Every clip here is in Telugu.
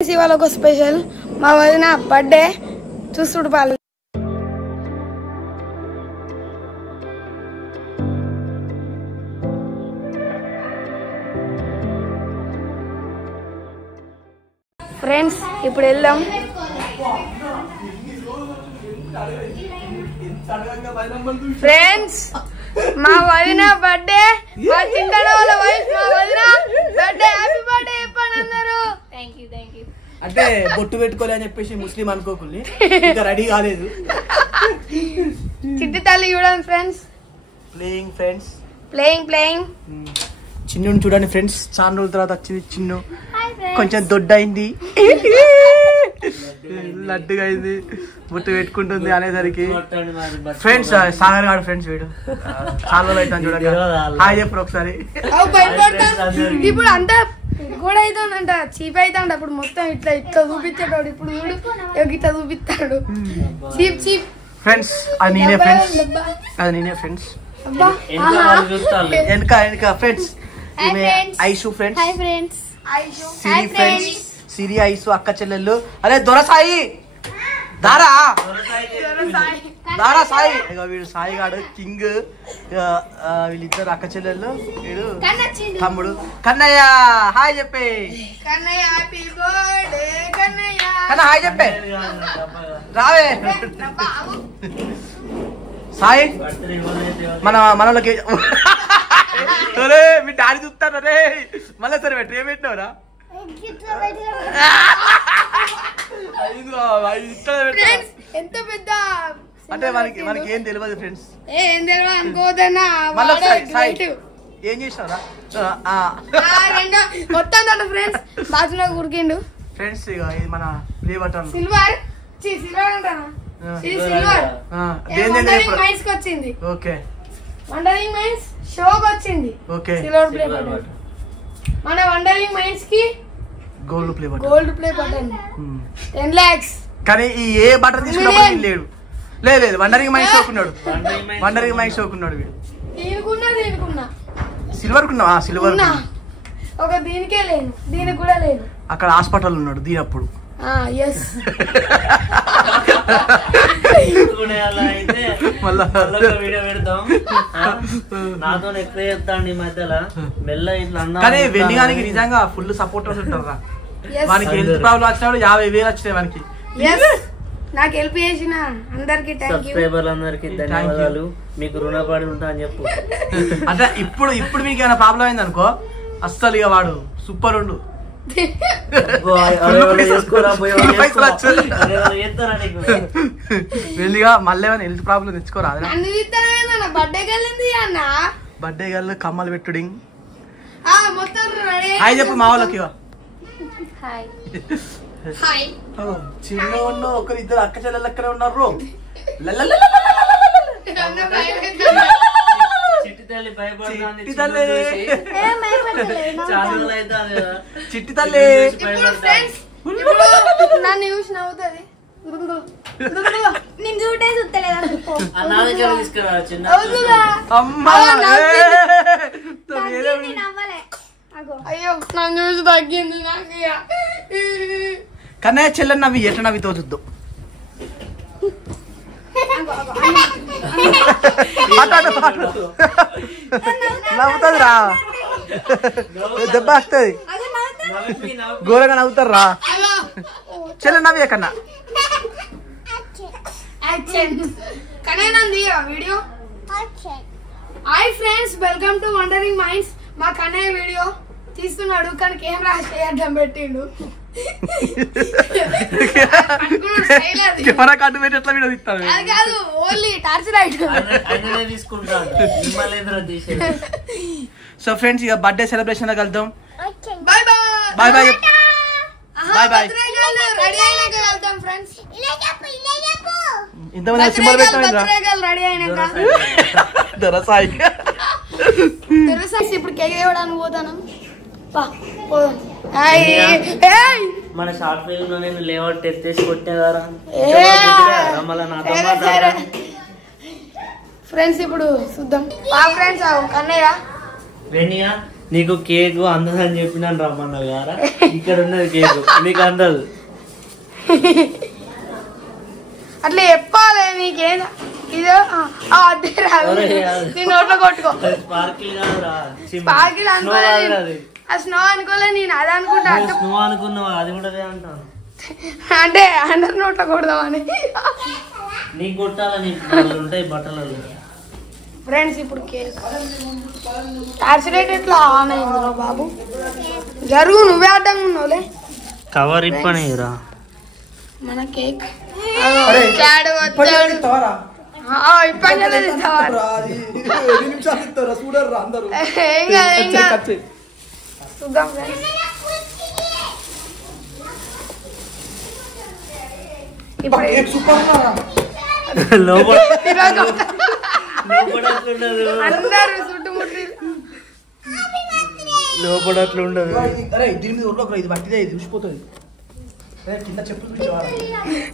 ఇవాళ ఒక స్పెషల్ మా వదిన బర్త్డే చూస్తుడు పాలు. ఫ్రెండ్స్ ఇప్పుడు వెళ్దాం. ఫ్రెండ్స్ మా వదిన బర్త్డే, మా చింతన వాళ్ళ వైఫ్ మా వదిన బర్త్డే. హ్యాపీ బర్త్డే చెప్పండి అందరూ. Thank you. అంటే బొట్టు పెట్టుకోలే అని చెప్పేసి ముస్లిం అనుకోకుండా ఇంకా రెడీ కాలేదు. చిట్టి తల్లి చూడండి ఫ్రెండ్స్. ప్లేయింగ్ చిన్నుని చూడండి ఫ్రెండ్స్. చాలా రోజుల తర్వాత వచ్చింది చిన్ను. కొంచెం దొడ్డ అయింది, లడ్డుగా అయింది, బొట్టు పెట్టుకుంటుంది అనేసరికి. ఫ్రెండ్స్ సాగర్ గారు ఫ్రెండ్స్ వీడు చాలా రోజులు అవుతాను చూడండి. హాయ్ చెప్పరు ఒకసారి. ఇప్పుడు అంతా కూడా అవుతుందంట, చీప్ అవుతాడు. అప్పుడు మొత్తం ఇట్లా చూపించేటాడు. ఇప్పుడు చూడు ఇట్లా చూపిస్తాడు. చీప్ ఫ్రెండ్స్ అది నేనే ఫ్రెండ్స్. వెనక ఫ్రెండ్స్ ఐషు ఫ్రెండ్స్, సిరి ఐసు అక్క చెల్లెళ్ళు. అరే దొరసాయి దారా సాయి, వీడు సాయి గాడు కింగ్. వీళ్ళిద్దరు అక్క చెల్లెళ్ళు. వీడు తమ్ముడు కన్నయ్య. హాయ్ చెప్పే కన్నయ్య, హాయ్ చెప్పే రావే. సాయి మనకి మీ డాడీ చూస్తాను రే. మళ్ళీ సరే పెట్టు ఏం పెట్టినవరా? ఎంత పెద్ద అంటే మనకి ఏం తెలియదు ఫ్రెండ్స్. ఏం తెలియదు అనుకోదన్నా. ఏం చేసినారా మొత్తం ఫ్రెండ్స్ బాత్రూమ్ లో ఉరికిండు ఫ్రెండ్స్. ఇక ఇది మన ప్లే బటన్ సిల్వర్ అంటారా? వచ్చింది. ఓకే వండరింగ్ మైన్స్ షోకి వచ్చింది. Okay silver play button. మన వండరింగ్ మైన్స్ కి గోల్డ్ ప్లే బటన్ 10 lakhs. కానీ ఈ ఏ బటన్ తీసుకున్నప్పుడు లేడు. లేదు వండరింగ్ మైన్స్ షోకున్నాడు. వీడు దీనికున్నా సిల్వర్ ఒక దీనికే లేదు, దీనికి కూడా లేదు. అక్కడ హాస్పిటల్ ఉన్నాడు దీనప్పుడు. కానీ వెన్నిగానికి నిజంగా ఫుల్ సపోర్టర్స్ ఉంటారా. వానికి హెల్త్ ప్రాబ్లం వచ్చినప్పుడు 50,000 వచ్చినాయి వానికి. నాకు హెల్ప్ చేసిన అందరికి సబ్స్క్రైబర్లందరికి ధన్యవాదాలు. మీకు రుణపడి ఉంటా అని చెప్పు. అంటే ఇప్పుడు మీకు ఏమైనా ప్రాబ్లం అయింది అనుకో, అస్సలు ఇక వాడు సూపర్ ఉండు. వెళ్ళిగా మళ్ళీ ఏమైనా హెల్త్ ప్రాబ్లం తెచ్చుకోరా. బర్త్డే గల్ కమ్మలు పెట్టుడి. హాయ్ చెప్పు మా వాళ్ళకి. చిన్న ఒకరు ఇద్దరు అక్క చెల్లెలు అక్కడే ఉన్నారు. చిట్టి తల్లి నన్ను చూసి నవ్వుతుంది. నేను చూడే చూస్తలేదు. అయ్యో నన్ను చూసి తగ్గింది నాకు. కన్నయ్య చెల్లెని నవ్వి ఎట్లా నవ్వితో చూద్దాం. నవ్వుతుంది రా, దెబ్బ వస్తుంది. ఘోరంగా నవ్వుతారు రా. చెల్లె నవ్వి కన్నా video. Hi friends, welcome to wondering minds. మా కన్నయ్య వీడియో తీస్తున్నాడు కానీ కెమెరా అడ్డం పెట్టిండు. కెమెరా కట్టు పెట్టి ఎట్లా వీడియో తీస్తాడు? కాదు, only torch light. So friends ఇక బర్త్డే సెలబ్రేషన్ లో కలుద్దాం. Bye bye. ఇంతమంది సింబల్ పెట్టాం. ఇప్పుడు కేక్ ఇవ్వడానికి పోతాను. మన షార్ట్ ఫిల్మ్ లో నేను లేఅవుట్ ఎత్తేసి కొట్టే కదా. ఫ్రెండ్స్ ఇప్పుడు చూద్దాం. ఫ్రెండ్స్ కన్నయ్య వెనియా నీకు కేక్ అందదని చెప్పినాను రమ్మన్నావు కదా, ఇక్కడ ఉన్నది కేక్ నీకు అందదు. అట్లా చెప్పాలి నీకేం ఇదో అదే రాదు, నీ నోట్లో కొట్టుకో. స్పార్కిల్ అనుకోలేదు, ఆ స్నో అనుకోలేదు, నేను అది అనుకుంటా. స్నో అనుకున్నావా? అది కూడా అంటాను అంటే అందరు నోట్లో కొడదామని. నీకు కొట్టాలని ఉంటాయి బట్టలు. ఫ్రెండ్స్ ఇప్పుడు కేక్ టార్చ్ లైట్ ఎట్లా ఆన్ అయిందిరా బాబు? జరుగు, నువ్వే అడ్డంగా ఉన్నావులే. కవర్ ఇప్పనిరా మన కేక్ వచ్చాడు వచ్చాడు. చూద్దాం అందరు చుట్టుముట్టి లోపల అట్లా ఉండదు. ఇది పట్టిదే, ఇది చూసిపోతుంది.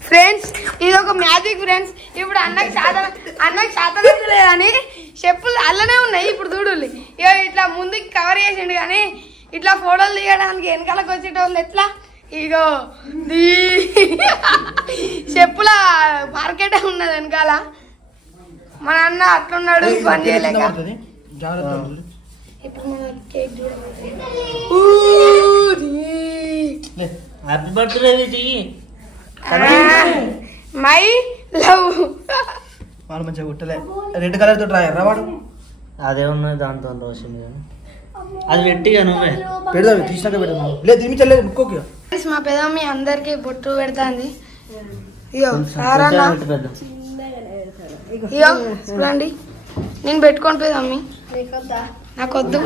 ఫ్రెండ్స్ ఇది ఒక మ్యాజిక్ ఫ్రెండ్స్. ఇప్పుడు అన్నకు శాతం లేదని చెప్పులు అల్లనే ఉన్నాయి. ఇప్పుడు చూడాలి ఇక ఇట్లా ముందుకి కవర్ చేసిండు, కానీ ఇట్లా ఫోటోలు తీయడానికి వెనకాలకు వచ్చేటోళ్ళు ఎట్లా ఇగో చెప్పుల మార్కెట్ ఉన్నది వెనకాల. మన అన్న అట్లున్నాడు పని చేయలేక. ఇప్పుడు మన cake happy birthday my love. వాళ్ళు మంచిగా కుట్టలే, రెడ్ కలర్ తోటి రాయర్రా వాడు. అదే ఉన్నది దాంతో రోషన్ కానీ అది పెట్టిగా నువ్వే పెడదాం, తీసినాక పెడదాం. లేదు తినిపించలేదు ఇంకోకి. మా పెదమ్మి అందరికి బొట్టు పెడతాంది. ఇయో సారన్నా, ఇయో చూడండి, నేను పెట్టుకొని పెదమ్మి నాకొద్దు.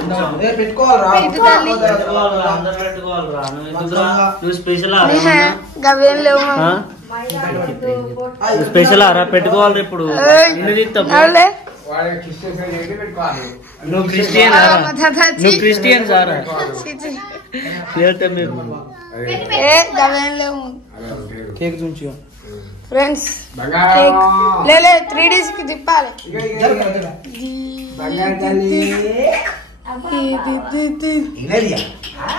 గవేం లేవు స్పెషల్ ఆరా పెట్టుకోవాలి. ఇప్పుడు నువ్వు క్రిస్టియన్ సారా? గవేం లేవు. కేక్ చూంచి ఫ్రెండ్స్ కేక్ లే 3Ds కి తిప్పాలి.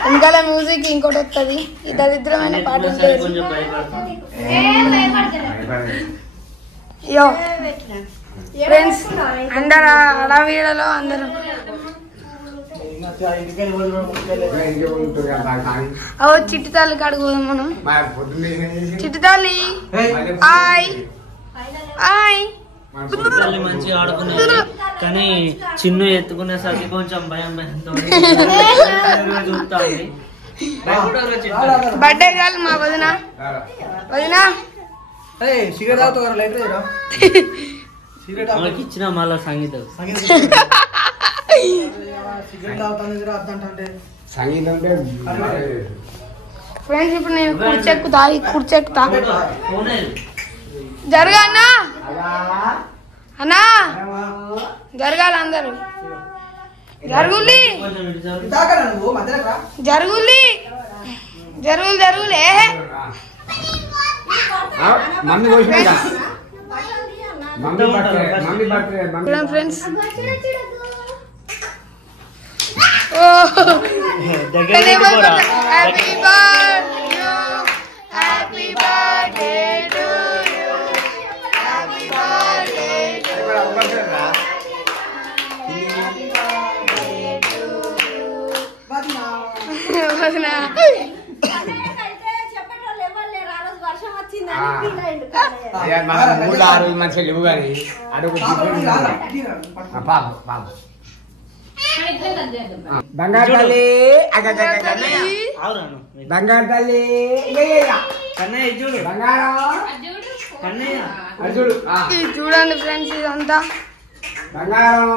వెనకాల మ్యూజిక్ ఇంకోటి వస్తుంది. ఈ దరిద్రమైన పాట ఉంటుంది. యో ఫ్రెండ్స్ అందరు అడవీడలో అందరూ చిట్టి తల్లి కాడికి పోదాం మనం. చిట్టి తల్లి హాయ్ హాయ్. మంచిగా ఆడుకునేది, కానీ చిన్ను ఎత్తుకునేసరికి కొంచెం భయం భయంతో చూస్తా ఉంది. బర్త్డే కాదు మా వదిన. వదిన మనకి ఇచ్చిన మళ్ళా సంగీతం ఫ్రెండ్స్ ఇప్పుడు నేను కుర్చెక్కుతా. కుర్చెక్కుతా జరగా అన్నా, అన్నా జరగాలి అందరు. జరుగులి జరుగులి జరుగులు జరుగులే. Friends happy birthday to you, happy birthday to వదినా. మంచిగా లేవు కానీ అడుగు బంగారు తల్లి బంగారు తల్లి కన్నయ్య చూడు బంగారం కన్నయ్య చూడు చూడండి ఫ్రెండ్స్ ఇదంతా బంగారం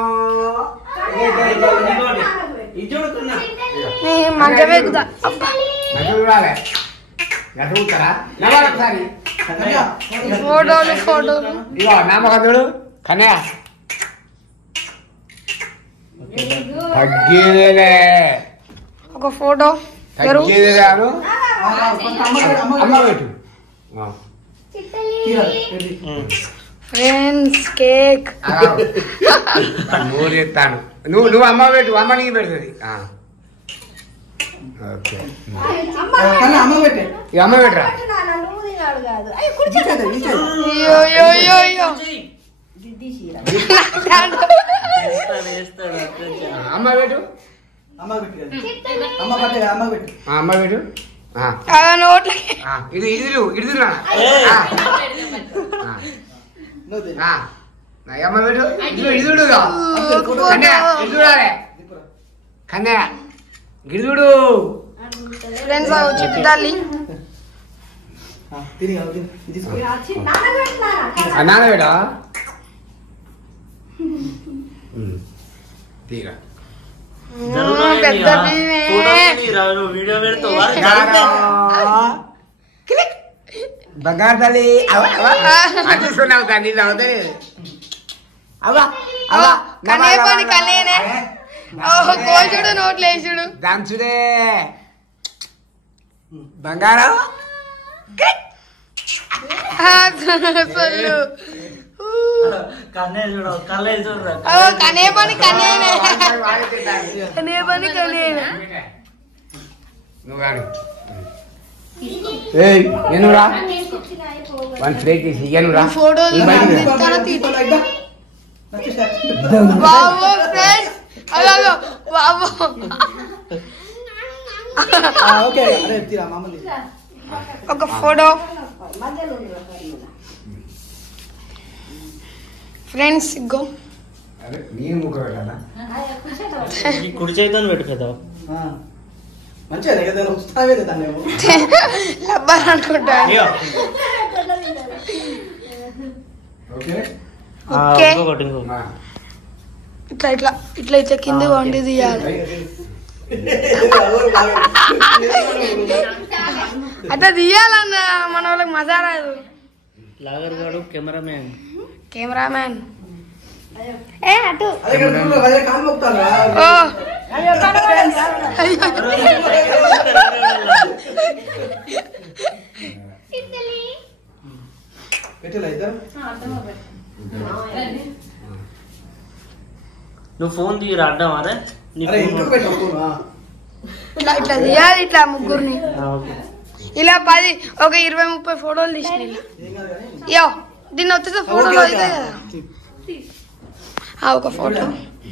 ఇది చూడుకున్నా మంచిగా వేగుతా. చూడాలి గట్టుకుంటారా ఒకసారి ఫోటోలు ఫోటోలు ఇగో నామకం చూడు కన్నయ్య తగ్గేదేలే ఒక ఫోటో తగ్గేదేలాను అమ్మ పెట్టు ఫ్రెండ్స్ కేక్ నువ్వు చెప్తాను నువ్వు అమ్మ పెట్టు అమ్మ నీకు పెడుతుంది ఓకే కన్నా అమ్మ పెట్టే ఇక అమ్మ పెట్టరా అయ్యో అయ్యో అయ్యో అయ్యో అమ్మ పెట్టు అమ్మ పెట్టు అమ్మ పట్టే అమ్మ పెట్టు అమ్మ పెట్టు నోట్లకి ఇది ఇడిదిరు అమ్మ పెట్టు ఇడిదుడు కన్నయ్య గిడిదుడు ఫ్రెండ్స్ చిట్టి తల్లి నాన్న బేటా తీరా పెద్ద వీడియో పెడతావు బంగారు తల్లి అందిస్తున్నావు కానీ అవుతుంది అవా అవా కనే పని కనేనే కోచుడు నోట్లు వేసుడు దంచుడే బంగారం సొల్లు కన్నే చూడ కళ్ళే చూడరా కనే పని కనేనే కనే పని కనేనే నువ్వు కానీ ఏయ్ ఎనురా వన్ ప్లేట్ తీసి ఎనురా ఫోటోలు బాబు ఫ్రెండ్స్ అలాగో బాబు ఓకే అరే తీరా మామూలు ఒక ఫోటో ఫ్రెండ్స్ ఇగో అరే నేను ముఖ పెట్టాలా కుడి చేతితో పెట్టు కదా మంచిగా కదా వస్తావే దాన్ని లబ్బర్ అనుకుంటా ఓకే ఓకే ఇంకొకటి ఇట్లా ఇట్లా ఇట్లా ఇట్లా కింద వండి తీయాలి అట్లా తీయాలన్న మన వాళ్ళకి మజా రాదు లాగర్ గాడు కెమెరామ్యాన్ కెమెరామ్యాన్ ఏ అటు కాలు మొక్తారా ఓ పెట్టలే ఇద్దరు నువ్వు ఫోన్ తీయరా అడ్డం అరే అరే ఇంటికి పెట్టు ఇట్లా ఇట్లా తీయాలి ఇట్లా ముగ్గురిని ఇలా 10 ఒక 20-30 ఫోటోలు తీసిన యో దీన్ని వచ్చేసి ఫోటోలు అవుతాయి కదా ఒక ఫోటో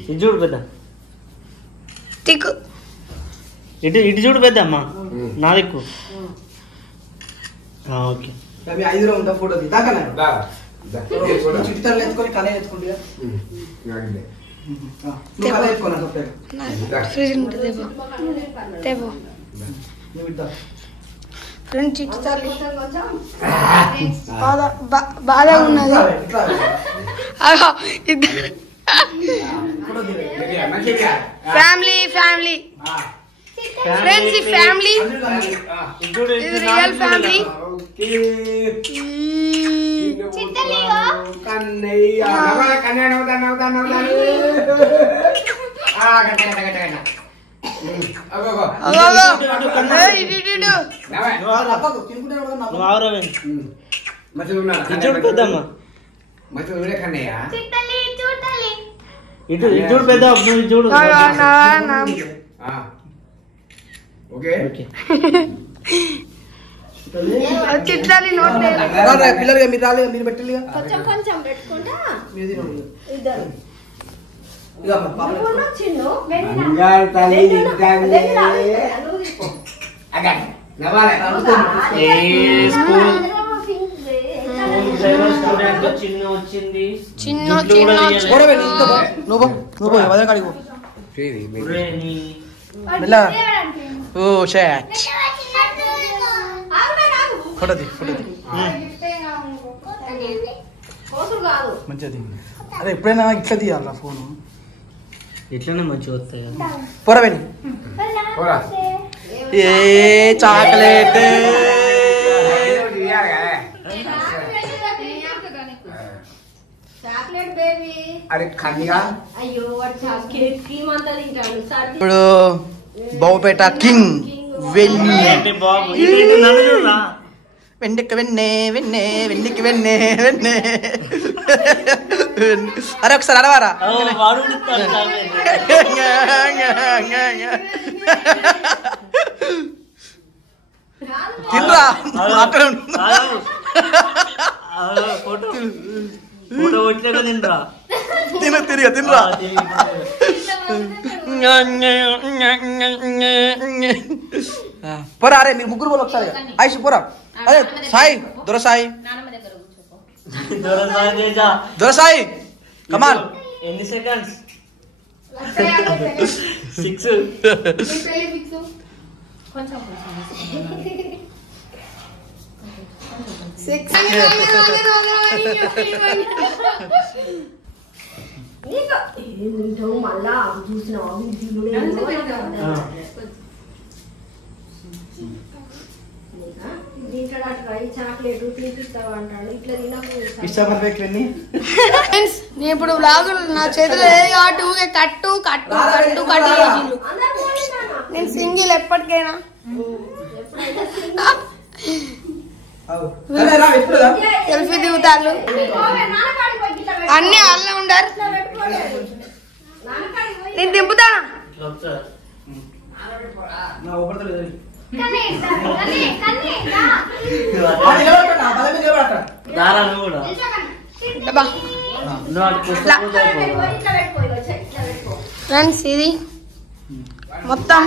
ఇటు చూడు పెద్ద తిక్కు ఇటు చూడు పెద్ద అమ్మా నా దిక్కు ఓకే మీ 5 ఉంటా ఫోటో దాకా దా చిట్టాలు ఎత్తుకొని కనే ఎత్తుకుంటా ఫ్రిడ్జ్ ఉంటుంది తేపో ఫ్రెండ్ చిట్టి తల్లి బాగా ఉన్నది ఫ్యామిలీ ఫ్యామిలీ ఫ్రెండ్స్ ఈ ఫ్యామిలీ ఇది రియల్ ఫ్యామిలీ నువ్వు ఆవురావే ఇటు చూడు పెద్దమ్మా ఇటు చూడు పెద్ద నువ్వు చూడు ఓకే చిట్టాలి నోట్ పిల్లలుగా మీరు రాలేదు మీరు పెట్టాలి కొంచెం పెట్టుకుంటా బంగారు తల్లి చిన్న వచ్చింది చిన్న నువ్వు వదల కాడికి ఓ షాట్ ఫోటో తీ మంచిది అరే ఎప్పుడైనా ఇట్లా తీయాలా ఫోను ఇట్లనే మంచిగా వస్తాయి పొరవేని ఏ చాక్లెట్ అరే కన్నిగా ఇప్పుడు బౌపేట కింగ్ వెళ్ళి బాబు నన్ను చూడరా వెన్నెకి వెన్నే వెన్నే వెన్నెకి వెన్నే వెన్నే. అరే ఒకసారి అడవారా? తినరా అక్కడ ఫోటో ఫోటో వచ్చాక తినరా తిరిగా తినరా. పోరా అరే మీరు ముగ్గురు పోలు ఒకసారి. ఆయుష్ పోరా. అదే సాయి దొరసాయి దొరసాయి కమాన్. ఎన్ని సెకండ్స్? 6. మళ్ళా చాక్లెట్ తినిపిస్తావా అంటాడు. ఇట్లా ఇష్టపడలేని నేను ఇప్పుడు బ్లాగులు నా చేతిలో ఏది కాబట్టి ఊగే కట్టు కట్టు కట్టు కట్టు చేసిండు. నేను సింగిల్ ఎప్పటికైనా. సెల్ఫీ దిగుతారు అన్ని వాళ్ళే ఉండారు. నేను దింపుతానా? ఫ్రెండ్స్ ఇది మొత్తం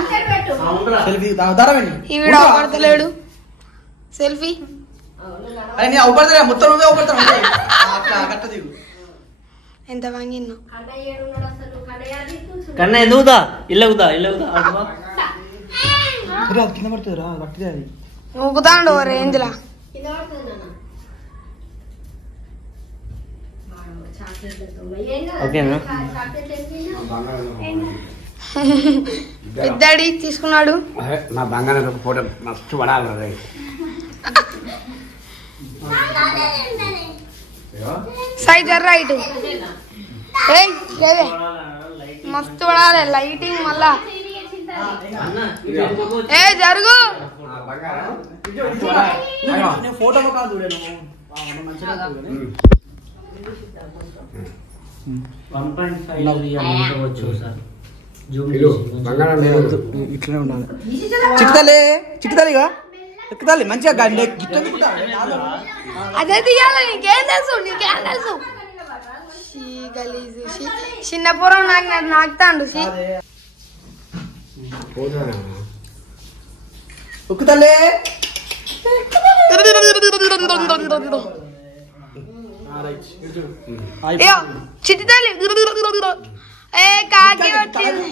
ఈ వీడియో అవపడతలేడు. సెల్ఫీ మొత్తం ఎంత వంగిన్నో కన్నా ఎదుగుదా ఇల్లవుదా ఇల్లవుదా కింద పడుతుందిరా గట్టిగా అది ఊగుతాండు రేంజ్ లా. ఓకేనా? పెద్దాడి తీసుకున్నాడు. నా బంగారం ఫోటో మస్తు పడాలి. సైడ్ జర్రా ఇటు మస్తు పడాలి లైటింగ్ మళ్ళా. ఏ జరుగు ఫోటో కాదు. 1.5 వచ్చు సార్. ఇట్లనే ఉండాలి. చిక్కుతాలే చిక్కుతాలిగా ఎక్కుతాలి మంచిగా గిట్ట. అదే తీయాలి. నీకేం తెలుసు? నీకేం తెలుసు? చిన్న పూర్వం నాకు నాకుతాండు. ఎక్కుతాలే చిట్టి తల్లి ఏ కాకి వచ్చింది.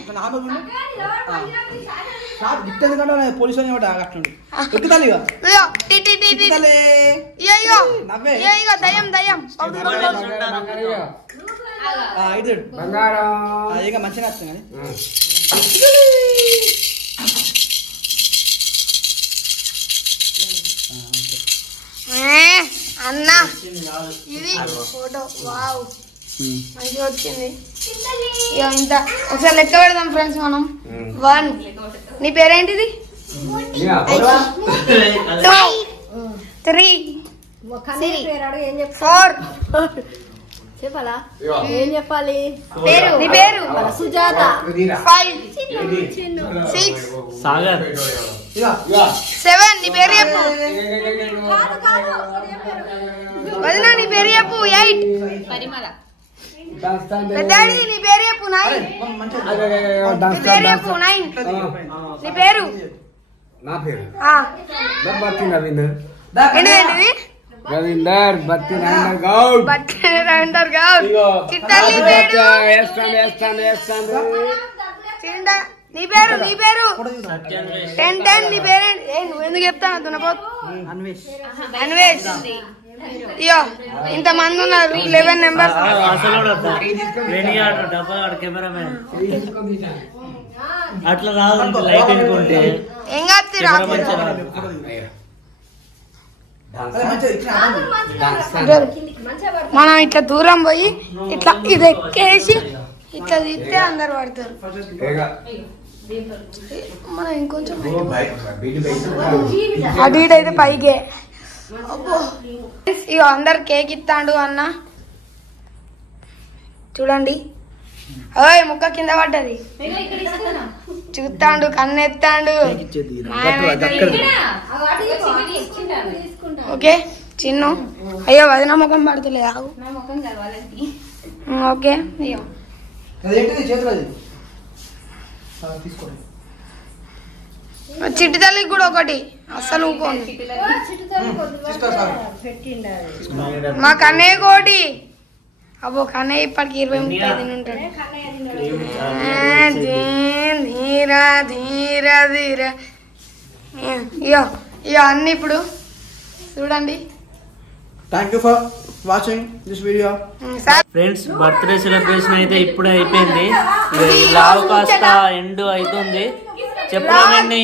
పోలీసు ఎక్కుతాలి. దయ్యం దయ్యం ఇక మంచిగా నచ్చింది కానీ అన్నా ఇది ఫోటో వావ్ మంచిగా వచ్చింది. ఇంత ఒకసారి లెక్క పెడదాం ఫ్రెండ్స్ మనం. 1 నీ పేరేంటిది? 2 3 4 చెప్పాలా? ఏం చెప్పాలి? పేరు నీ పేరు సుజాత. 5 6 సాగర్ 7 నీ పేరు చెప్పు. వదినా నీ పేరు చెప్పు. 8 పరిమళ. పెద్దాడి నీ పేరు చెప్పు. 9 నీ పేరు చెప్పు. 9 నీ పేరు? నా పేరు ఏంటిది? రవీందర్ బత్తి రవీందర్ గౌడ్. బట్టి రవీందర్ గౌడ్. చిట్టాలి పేరు నీ పేరు నీ పేరు 10 నీ పేరు నువ్వు ఎందుకు చెప్తాను దున్నపోతు? అన్వేష్. ఇయో ఇంత మంది ఉన్నారు 11 మెంబర్స్. కెమెరామెన్ అట్లా రాదు లైట్ అనుకుంటే ఏం కాదు. మనం ఇట్లా దూరం పోయి ఇట్లా ఇది ఎక్కేసి ఇట్లా తిస్తే అందరు పడతారు. మనం ఇంకొంచెం అటు ఇటు అయితే పైకే ఇక అందరు కేక్ ఇస్తాడు అన్న చూడండి. ఓయ్ ముక్క కింద పడ్డది చూస్తాడు కన్నెత్తాడు. ఓకే చిన్ను అయ్యో వదిన ముఖం పడుతులే ఆగు. ఓకే అయ్యో చిట్టి తల్లికి కూడా ఒకటి అస్సలు ఊకోండి. మా కన్నయ్య కోటి అబ్బో కన్నయ్య ఇప్పటికి 20-30 తిని ఉంటాడు. ధీరా ధీరా ధీరా ఇయో ఇయో అన్ని ఇప్పుడు చూడండి. Thank you for watching this video. Friends birthday celebration అయితే ఇప్పుడే అయిపోయింది. ఈ లావ్ కాస్త ఎండ్ అవుతుంది. చెప్పండి.